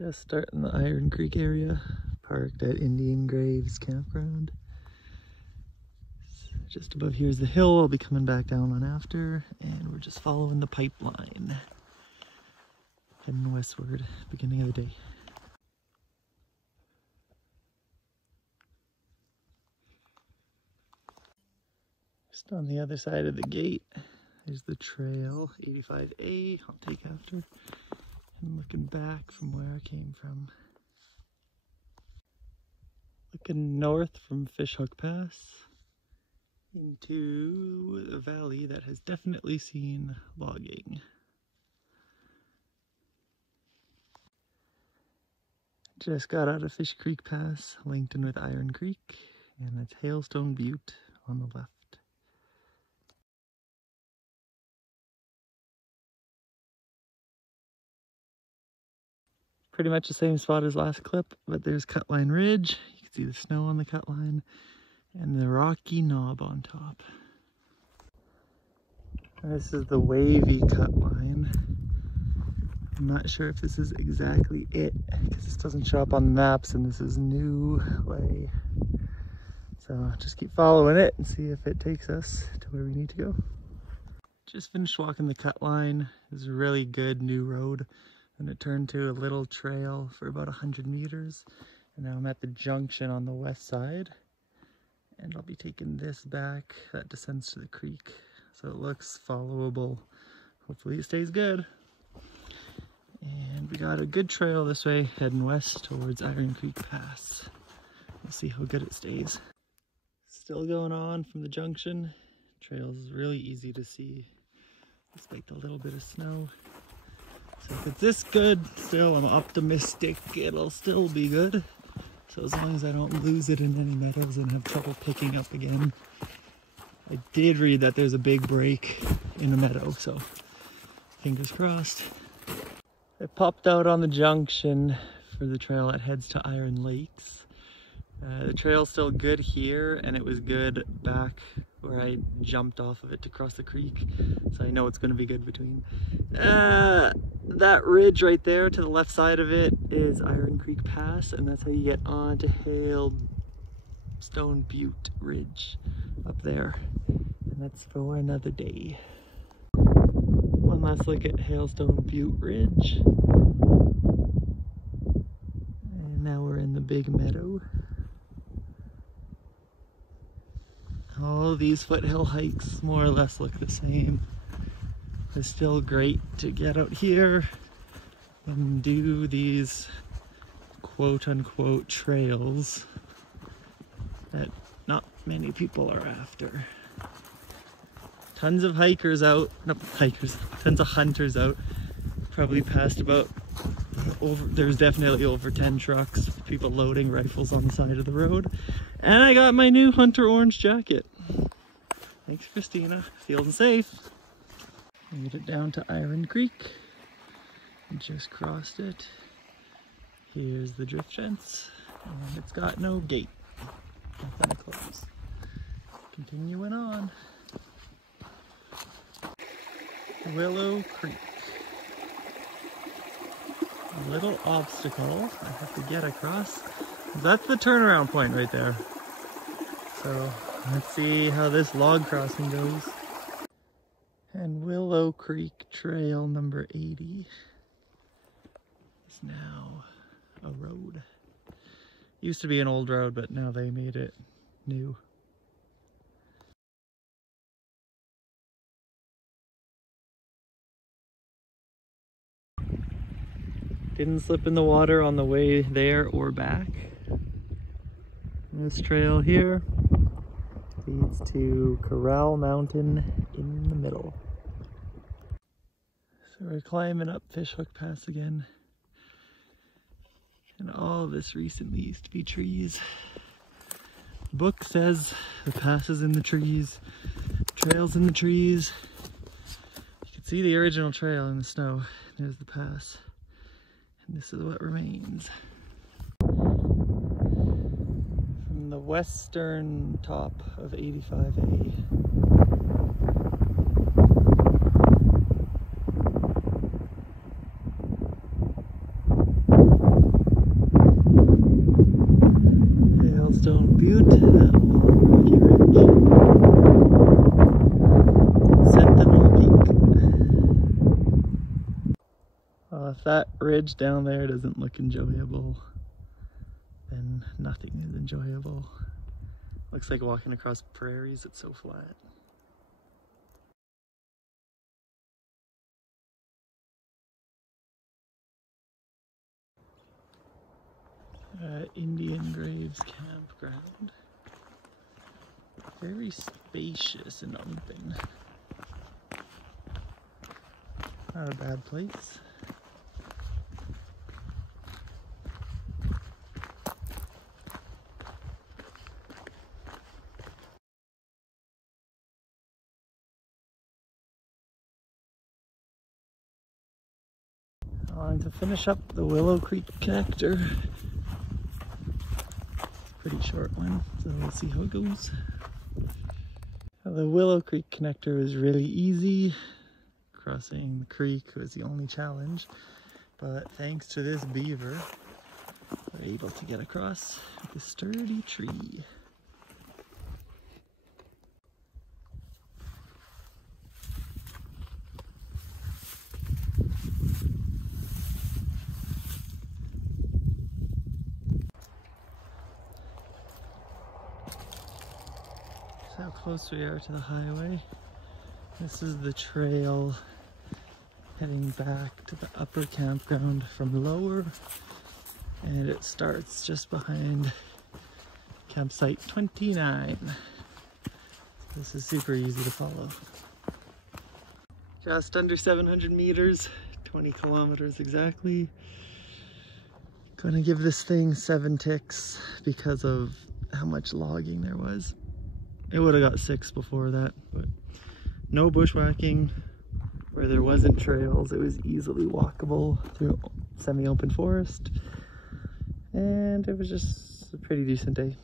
Just starting the Iron Creek area, parked at Indian Graves Campground. Just above here is the hill I'll be coming back down on after, and we're just following the pipeline. Heading westward, beginning of the day. Just on the other side of the gate, there's the trail, 85A, I'll take after. And looking back from where I came from. Looking north from Fishhook Pass into a valley that has definitely seen logging. Just got out of Fish Creek Pass, linked in with Iron Creek, and it's Hailstone Butte on the left. Pretty much the same spot as last clip, but there's Cutline Ridge. You can see the snow on the Cutline and the rocky knob on top. This is the wavy Cutline. I'm not sure if this is exactly it because this doesn't show up on the maps and this is new way. So just keep following it and see if it takes us to where we need to go. Just finished walking the Cutline. This is a really good new road. And it turned to a little trail for about 100 meters. And now I'm at the junction on the west side. And I'll be taking this back. That descends to the creek. So it looks followable. Hopefully it stays good. And we got a good trail this way, heading west towards Iron Creek Pass. We'll see how good it stays. Still going on from the junction. Trail is really easy to see, despite the little bit of snow. So if it's this good, still I'm optimistic it'll still be good. So as long as I don't lose it in any meadows and have trouble picking up again. I did read that there's a big break in the meadow, so fingers crossed. I popped out on the junction for the trail that heads to Iron Lakes. The trail's still good here, and it was good back where I jumped off of it to cross the creek, so I know it's going to be good between. That ridge right there to the left side of it is Iron Creek Pass, and that's how you get on to Hailstone Butte Ridge up there, and that's for another day. One last look at Hailstone Butte Ridge, and now we're in the big meadow. All these foothill hikes more or less look the same. It's still great to get out here and do these quote-unquote trails that not many people are after. Tons of hikers out, not hikers, tons of hunters out. Probably passed about there's definitely over 10 trucks, people loading rifles on the side of the road. And I got my new Hunter Orange jacket. Thanks, Christina. Feeling safe. Made it down to Iron Creek. Just crossed it. Here's the drift fence. And it's got no gate. Nothing to close. Continuing on. Willow Creek. A little obstacle I have to get across. That's the turnaround point right there. So let's see how this log crossing goes. And Willow Creek Trail number 80 is now a road. Used to be an old road, but now they made it new. Didn't slip in the water on the way there or back. This trail here leads to Corral Mountain in the middle. So we're climbing up Fishhook Pass again. And all this recently used to be trees. The book says the pass is in the trees, trail's in the trees. You can see the original trail in the snow. There's the pass. And this is what remains. From the western top of 85A. If that ridge down there doesn't look enjoyable, then nothing is enjoyable. Looks like walking across prairies, it's so flat. Indian Graves Campground. Very spacious and open. Not a bad place. To finish up the Willow Creek connector. Pretty short one, so we'll see how it goes. The Willow Creek connector was really easy. Crossing the creek was the only challenge, but thanks to this beaver, we're able to get across with a sturdy tree. How close we are to the highway. This is the trail heading back to the upper campground from lower, and it starts just behind campsite 29. This is super easy to follow. Just under 700 meters, 20 kilometers exactly. Gonna give this thing 7 ticks because of how much logging there was. It would have got 6 before that, but no bushwhacking. Where there wasn't trails, it was easily walkable through semi-open forest, and it was just a pretty decent day.